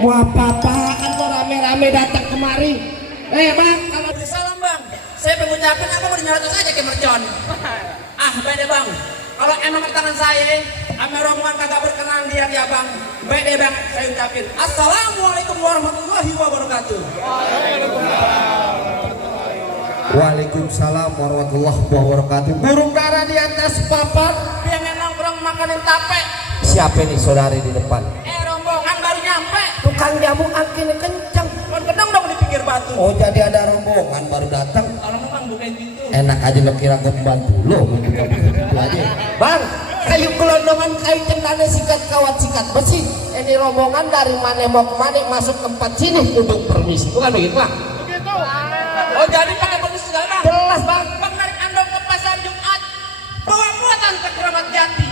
Mau apa-apaan kok rame-rame datang kemari? Bang, Kalau salam bang, saya pengucapin apa mau dinyarotos aja ke mercon. Beda bang. Kalau emang ke tangan saya, ame rombongan kagak berkenan dia bang. Beda bang, saya ucapin. Assalamualaikum warahmatullahi wabarakatuh. Waalaikumsalam warahmatullahi wabarakatuh. Burung dara di atas papan. Dia nongkrong makanin tape. Siapa nih saudari di depan? Rombongan baru nyampe. Tukang jamu angkinnya kencang. Kon gedong dong di pinggir batu. Oh jadi ada rombongan baru datang. Kalau memang bukain pintu. Enak aja lo kira gue pembantu lo buka pintu aja. Bang, kayu gelondongan kayu cendana sikat kawat sikat besi. Ini rombongan dari mana mau kemana masuk tempat sini untuk permisi. Bukan begitu bang? Begitu. Oh jadi pakai permisi segala. Jelas bang. Bang narik andong ke pasar Jumat. Bawa buatan ke Keramat Jati.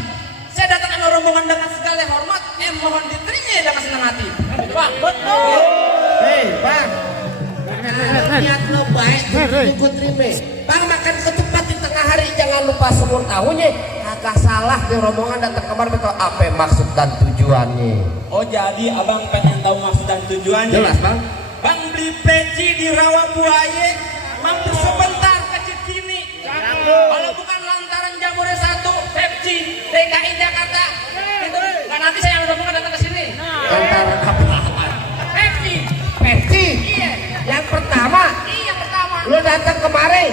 Saya datang sama rombongan dengan segala hormat. Mohon diterima dengan senang hati. Bang, betul. Hei bang, niat lo baik, ikut terima. Bang makan ketupat di tengah hari jangan lupa sumur tahunya. Kagak salah di rombongan datang kemari betul apa maksud dan tujuannya. Oh jadi abang pengen tahu maksud dan tujuannya? Jelas bang. Bang beli peci di Rawa Buaya, mampir sebentar ke Cikini. Kalau bukan lantaran jamurnya satu, Pepsi, DKI Jakarta. Itu, kan nanti saya yang rombongan datang ke sini. Lantaran apa? Pepsi. Pepsi. Iya. Yang pertama. Iya yang pertama. Lo datang kemari.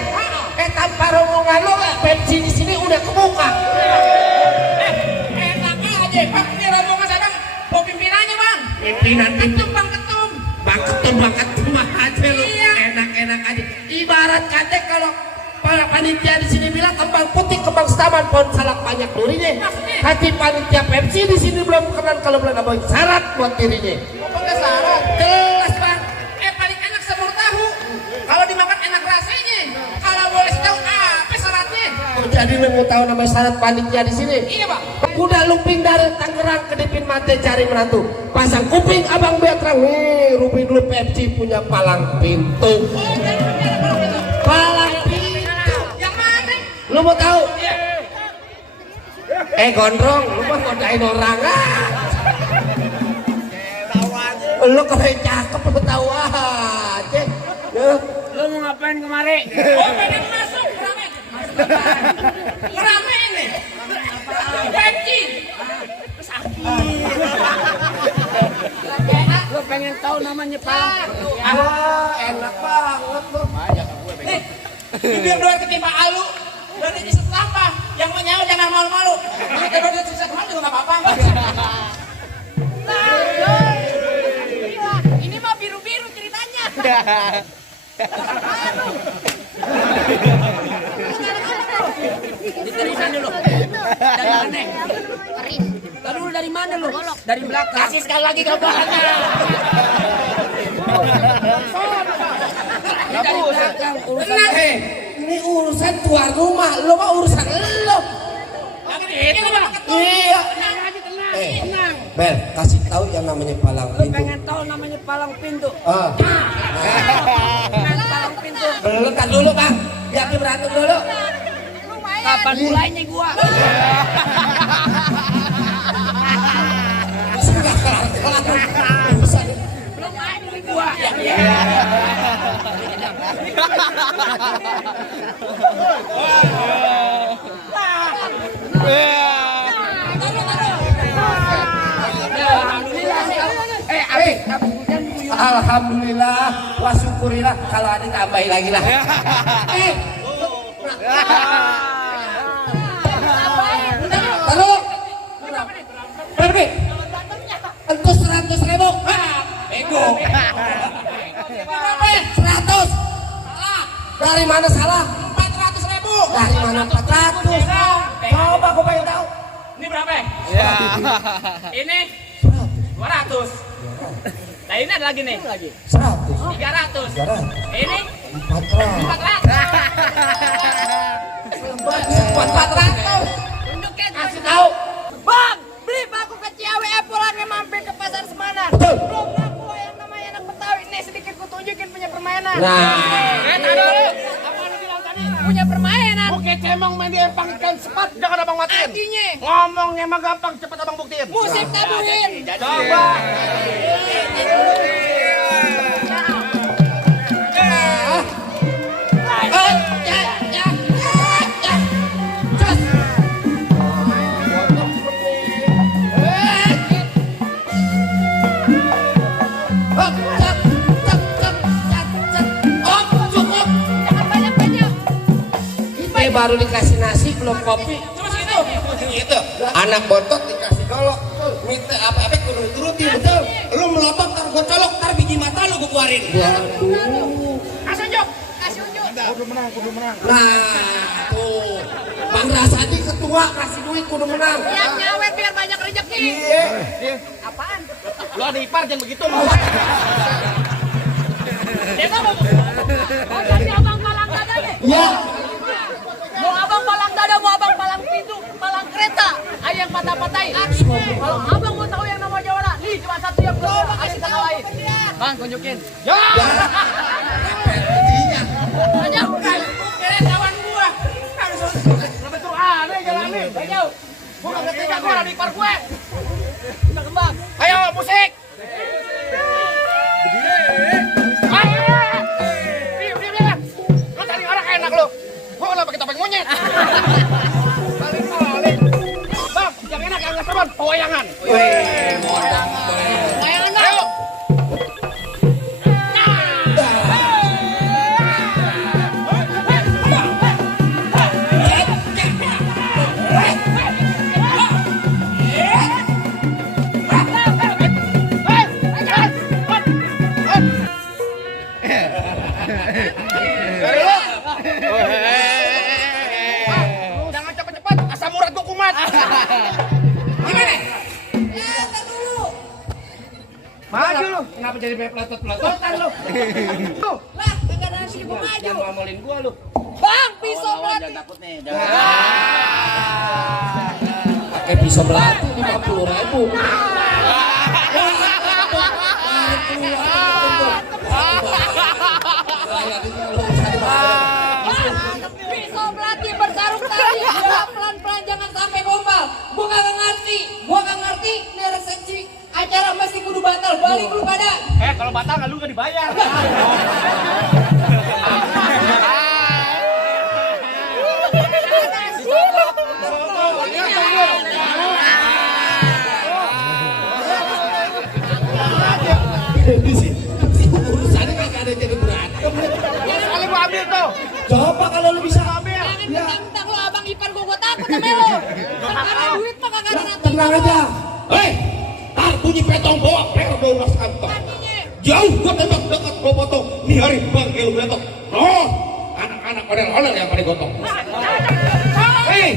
Tanpa rombongan lo Pepsi di sini udah kebuka. Enak aja, Bang. Ini rombongan saya bang, mau pimpinannya bang. Pimpinan Ketum bang ketum. Bang ketum aja lo. Iya. Enak aja. Ibarat kata kalau para panitia di sini bilang kembang putih kembang setaman pohon salak banyak durinya. Hati panitia Pepsi di sini belum kenal kalau belum ada syarat buat dirinya. Pokoknya syarat. Jelas bang. Paling enak semur tahu. Kalau dimakan enak rasanya. Kalau boleh tahu apa syaratnya? Oh, jadi lo mau tahu nama syarat panitia di sini? Iya bang. Kuda lumping dari Tangerang ke Dipin Mate cari menantu. Pasang kuping abang biar terang. Nih, Rupin dulu Pepsi punya palang pintu. Palang pintu. Yang mana? Lu mau tahu? Iya. Gondrong, lu mah ngodain orang Lu keren cakep lu tahu aja. Lu mau ngapain kemari? Oh pengen masuk rame. Rame ini. Pepsi. Lu pengen tahu namanya Pak? Enak banget lu. Nih, biar doang ketimpa alu. Berarti di apa? Yang menyawa jangan malu-malu. Kalau dia sisa kemana juga nggak apa-apa. Ini mah biru-biru ceritanya. Dari mana dulu? Dari mana? Lalu dari mana lu? Dari belakang. Kasih sekali lagi gambarannya. Dari belakang. Tenang, ini urusan tuan rumah, lu mah urusan lu. Ini bang. Iya. Tenang aja tenang. Tenang. Bel, kasih tahu yang namanya palang Lu pintu. pengen tahu namanya palang pintu? Palang pintu. Belum kan dulu bang, biar dia berantem dulu. Kapan mulainya gua? Belum main nih gua. Alhamdulillah, wa syukurillah kalau ada tambahin lagi lah. Taruh. Berapa? Entus 100.000. Bego. 100. Dari mana salah? 400.000. Dari mana 400? Coba aku pengen tahu. Ini berapa? Ini 200. Nah ini ada lagi nih. 100. 300. Ini 400. 400. Tunjukin. Kasih tahu. Bang, beli bangku ke Ciawi pulangnya mampir ke pasar Semanan. Betul. Belum ngaku yang namanya anak Betawi. Nih sedikit ku tunjukin punya permainan. Nah. Taruh. Apa lu bilang tadi? Punya permainan. Oke, cemong main di empang ikan sepat, jangan abang matiin. Artinya Ngomongnya emang gampang, cepat abang buktiin. musik tabuhin. Coba. Hop, cak, cak, cak, cak, cak. Oh, cukup. Jangan banyak-banyak. Kita baru dikasih nasi belum kopi. Cuma segitu. Gitu. Anak bontot dikasih golok. Minta apa-apa kudu turuti betul. Lu melotot ntar gua colok, ntar biji mata lu gua keluarin. Waduh. Kasih unjuk. Kasih unjuk. Nah, tuh. Bang Rasadi ketua kasih duit kudu menang. Yang nyawet biar banyak rezeki. Iya. Apaan? Lu ada ipar jangan begitu lu. Dia kan mau jadi abang palang dada nih. Ya. Mau abang palang dada, mau abang palang pintu, palang kereta. Ayo yang patah-patahin. Kalau abang mau tahu yang nama Jawara, nih cuma satu yang belum kasih tahu lain. Bang, tunjukin. Ya. Ayo, Keren kawan gua. kenapa tuh aneh jalanin? Ayo, gua nggak ngerti gua ada di ipar gue. Kita kembang. Ayo musik. Diam. Lu cari orang enak lu. Gua kenapa kita pengen monyet? Paling. Bang, yang enak yang nggak sabar, pewayangan. Layangan dah. Ayo. Jangan cepet-cepet, asam urat gua kumat. Gimana? Maju lu. Kenapa jadi peletot-peletotan lu? Lah, enggak ada nasi gua maju. Jangan ngomongin gua lu. Bang, pisau berarti. Takut nih. Pakai pisau belati 50.000. Pisau belati bersarung tadi. Pelan-pelan jangan sampai gombal. Gua kagak ngerti. Ini resepsi acara mesti kudu batal. Balik lu pada. Kalau batal kan lu gak dibayar. Urusannya kagak ada jadi berantem. Kali gua ambil tuh. Coba kalau lu bisa ambil. Jangan mentang-mentang lu abang ipar gua takut sama lu. Karena duit mah kagak ada nanti. Tenang aja. Hei, tar bunyi petong bawa per 12 kantong. Jauh gua tembak dekat gua potong. Nih hari bang lu betok. Oh, anak-anak pada oleh yang pada gotong. Hei,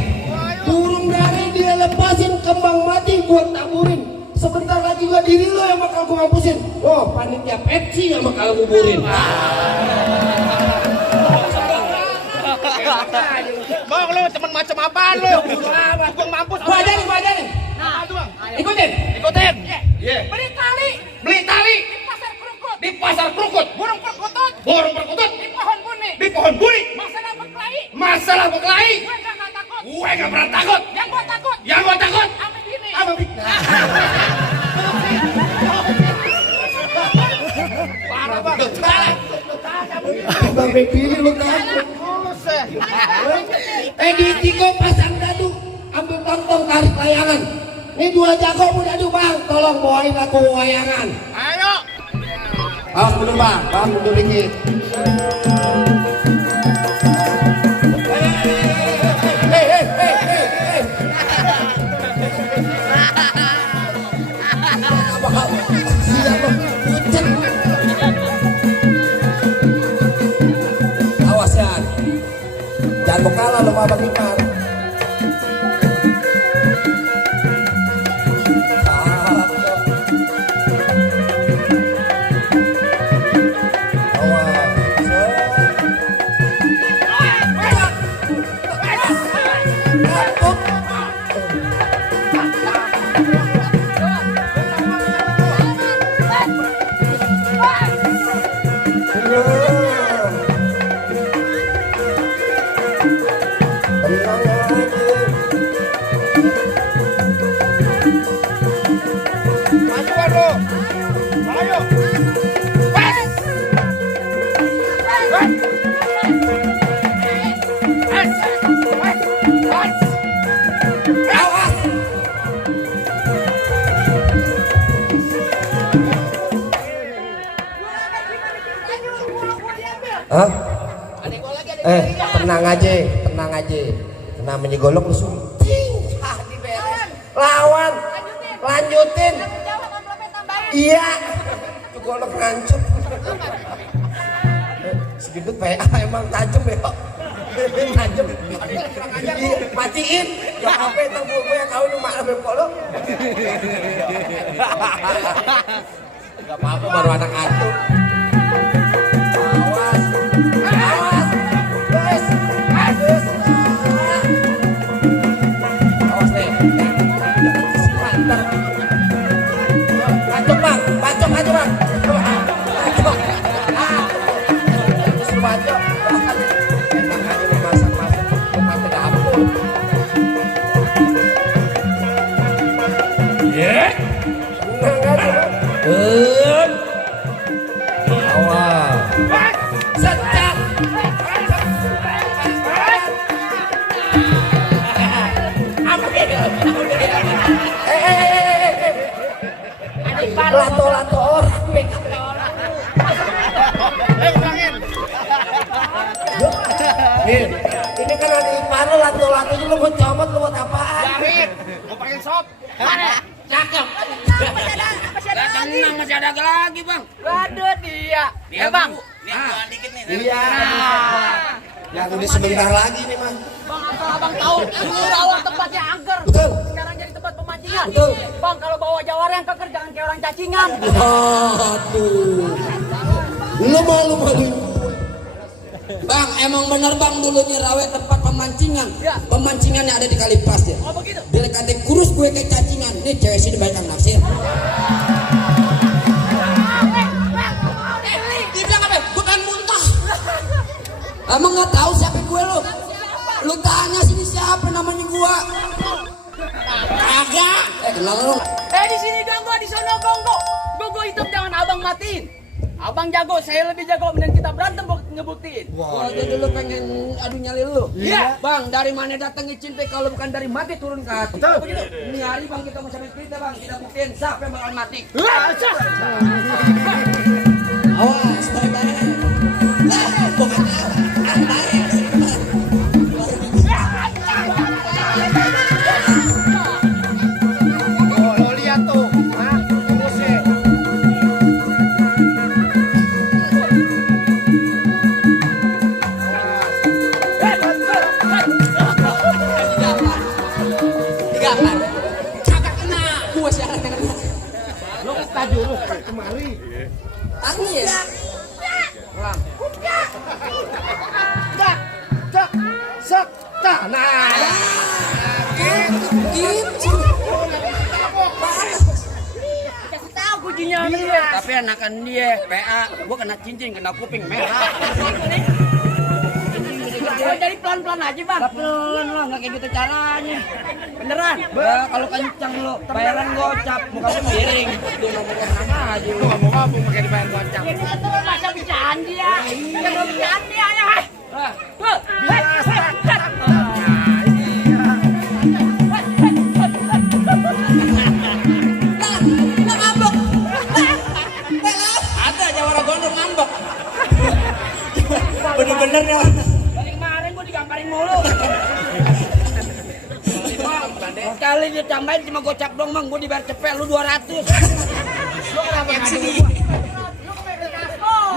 Burung dari dia lepasin, kembang mati gua taburin. Sebentar lagi juga diri lo yang bakal gua hampusin. Oh, panitia Pepsi yang bakal nguburin. bang lu temen macam apaan lu? Gua mampus. Gua ajarin. Nah, Ikutin. Iya. beli tali Beli tali di pasar kerukut. di pasar kerukut. Burung perkutut Burung perkutut di pohon buni. di pohon buni. Masalah berkelahi. Masalah berkelahi. Gue gak takut. Gue gak pernah takut. Yang gue takut. Sama bini. Sama bini. Parah bang. Bang pilih lu kan. Di Tiko pasang dadu, ambil tongtong tarik layangan. Ini 2 jago mau dadu bang, tolong bawain aku wayangan. Ayo. Mundur bang, mundur dikit. Awas ya, jangan mau kalah lo sama Bang Ipar. Hah? Ada gol lagi, ada gol lagi. Tenang aja. Namanya golok lu sunting. Diberes. Lawan. Lanjutin. Jawab amplopnya tambahin. Iya. Itu golok ngancep. Segitu PA emang tajam ya. Tajam. Iya, matiin. Ya apa itu gue yang tahu lu malah berkolok. Gak apa-apa baru anak antum. Awas. Guys. Awas deh. Mantap. Bacok aja bang. Bacok. Suruh bacok. Enak aja nih masak-masak. Bukan ke dapur. Tenang aja bang. Awas. Secak. Lato-lato orang. Ini kan ada ipar lato-lato lu mau comot lu buat apaan? Jahit, mau pakai sop. Cakep. Tenang, masih ada lagi bang. Waduh dia. Bang. Iya. Yang ini sebentar lagi nih mah. Bang, asal abang tahu, dulu awal tempatnya angker. Betul. Sekarang jadi tempat pemancingan. Betul. Bang, kalau bawa jawara yang keker jangan kayak orang cacingan. Aduh. Lu malu-maluin. Bang, emang bener bang dulunya rawe tempat pemancingan. Ya. Pemancingannya ada di Kalipas ya. Oh begitu. Bila kadek kurus gue kayak cacingan. Nih cewek sini banyak yang naksir. Dia bilang apa? Bukan muntah. Emang nggak tahu siapa gue lo? Lu tanya sini siapa namanya gua? Kagak. Kenal lu? Di sini gonggo, di sono gonggo. Gonggo hitam jangan abang matiin. Abang jago, saya lebih jago. Mending kita berantem ngebuktiin. Wah, jadi lu pengen adu nyali lu? Iya. Bang, dari mana datangnya cinta kalau bukan dari mati turun ke hati? Betul. Begitu. Ini hari bang kita mau sampai cerita bang, kita buktiin siapa yang bakal mati. Awas, baik-baik. Lo lihat tuh, terusnya. Kagak kena. Gua siapa yang kena? Lo tajuk lu kemari. Tangis. Cak. Nah. Gitu. Kasih tahu kuncinya dia. Tapi anakan dia, PA, gua kena cincin, kena kuping merah. Jadi pelan-pelan aja bang. Pelan lah, nggak kayak gitu caranya. Beneran. Kalau kencang lo, bayaran gocap, muka lu miring. Itu ngomongnya sama aja lu. Ngomong pakai dibayar gocap. Itu masa bercanda ya. Jangan bercanda ya. Ada jawara gondrong ngambek. Bener-bener nih. Dari kemarin gua digambarin mulu. Sekali ditambahin cuma gocap dong bang, gua dibayar cepet lu 200. Lu kenapa ngadu gua?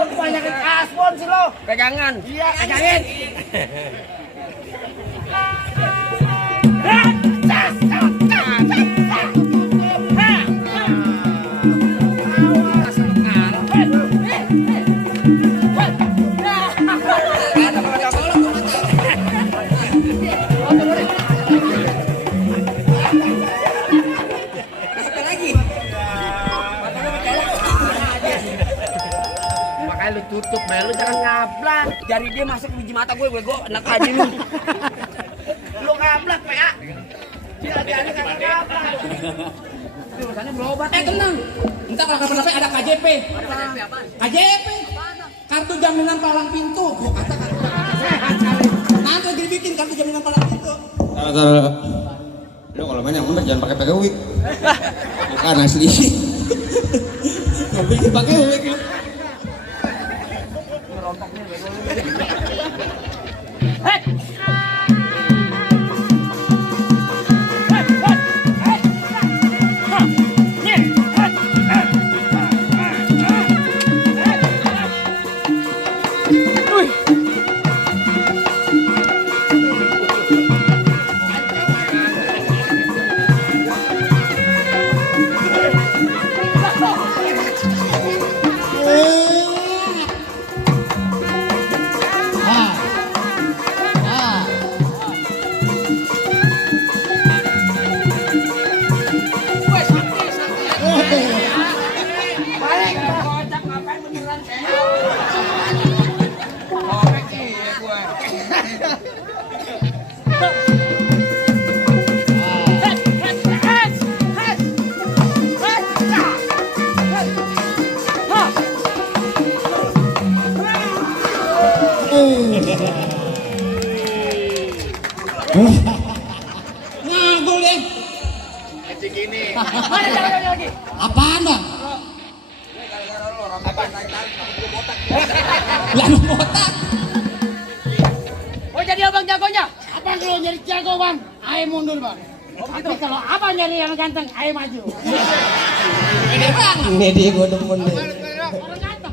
Lu kebanyakan aspon sih lo. Pegangan. Iya, pegangin. Makanya lu tutup, lu jangan ngablak. Jari dia masuk di biji mata gue enak aja lu. Lu ngablak, PA. Dia lagi kagak ngablak. Urusannya berobat. Tenang. Entar kalau kenapa ada KJP. KJP. Kartu jaminan palang pintu. Gua kata kartu jaminan sehat kali. Nanti lagi dibikin kartu jaminan palang pintu. Taruh. Lu kalau main yang bener jangan pakai wig. Bukan asli. Nggak bikin pakai wig lu. Ngagul deh. Mana jalan lagi? Apaan bang? Lalu botak. Oh jadi abang jagonya? Abang kalau nyari jago bang, ayo mundur bang. Tapi kalau abang nyari yang ganteng, ayo maju. Ini bang. Ini dia gue demen deh.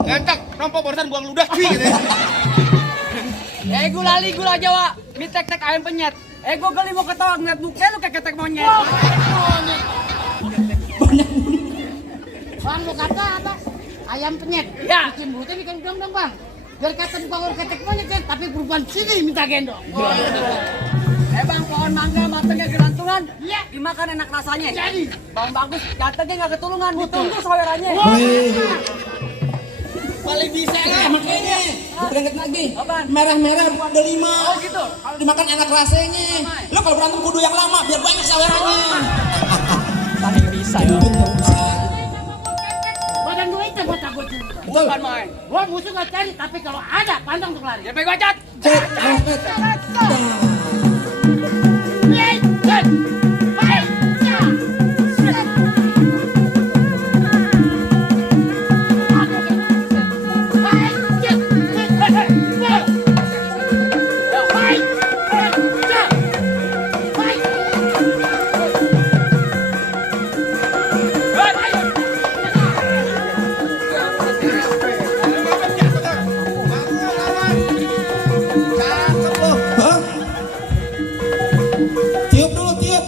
Ganteng, nampak barusan buang ludah cuy gitu. Gula Jawa, mie tek-tek ayam penyet. Gue geli mau ketawa ngeliat muka lu kayak ketek monyet. Bang lu kata apa? Ayam penyet. Ya. Bikin buta bikin dong bang. Biar kata bukan ketek monyet kan, tapi perubahan sini minta gendong. Bang, pohon mangga matangnya gelantungan. Iya. Dimakan enak rasanya. Jadi. Bang bagus, gantengnya nggak ketulungan. Ditunggu sawerannya. Paling bisa lah makanya. Berangkat lagi. Apaan? Merah-merah ada 5. Oh gitu. Kalau dimakan enak rasanya. Lo kalau berantem kudu yang lama biar banyak sawerannya. Paling bisa ya. Badan gue itu buat takut juga. Bukan main. Gua musuh nggak cari, tapi kalau ada pantang untuk lari. Ya baik bacot. Cet, respet. Hah? Tiup dulu, tiup.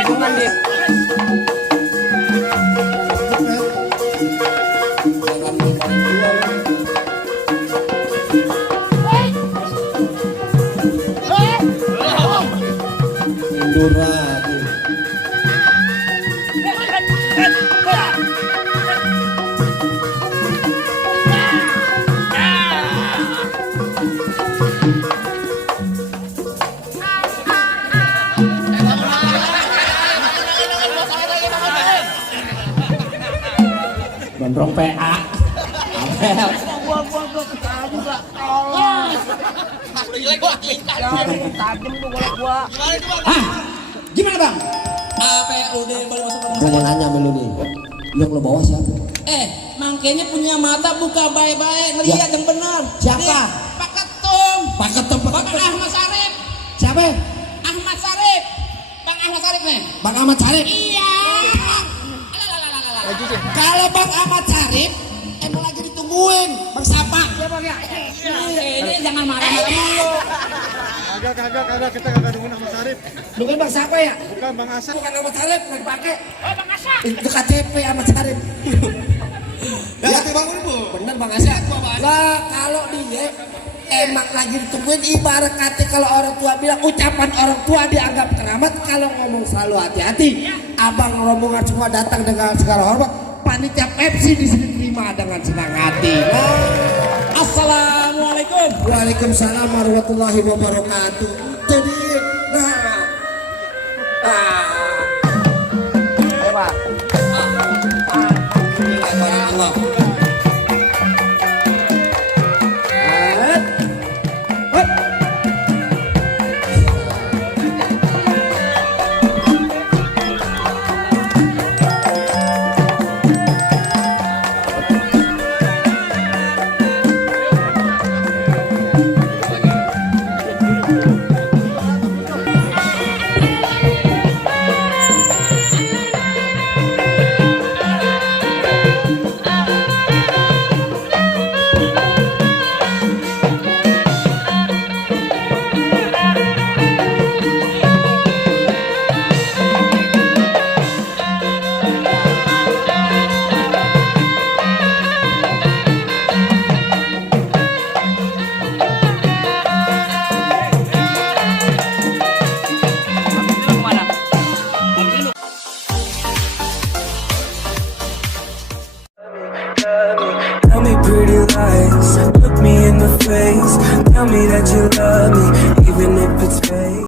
Mundur lagi. Gondrong PA. Apel. Hah? Gimana bang? Apa udah baru masuk rumah? Gue mau nanya sama lu nih. Yang lo bawa siapa? Makanya punya mata buka baik-baik, ngelihat yang benar. Siapa? Pak Ketum. Pak Ketum. Bapak Ahmad Sarip. Siapa? Ahmad Sarip. Bang Ahmad Sarip nih. Bang Ahmad Sarip. Iya. Kalau Bang Ahmad Sarip emang lagi ditungguin. Bang Sapa. Ini jangan marah-marah dulu. Kagak kita kagak nungguin Ahmad Sarip. Bukan Bang Sapa ya? Bukan Bang Hasan. Bukan Ahmad Sarip, nggak dipakai. Oh Bang Asa. Itu KTP Ahmad Sarip. Ya, bangun bu. Bener Bang Asya. Lah kalau dia emang lagi ditungguin. Ibarat kata kalau orang tua bilang ucapan orang tua dianggap keramat, kalau ngomong selalu hati-hati. Abang rombongan semua datang dengan segala hormat. Panitia Pepsi di sini terima dengan senang hati. Assalamualaikum. Waalaikumsalam warahmatullahi wabarakatuh. Jadi, ayo Pak. Alhamdulillah. Tell me pretty lies, look me in the face. Tell me that you love me, even if it's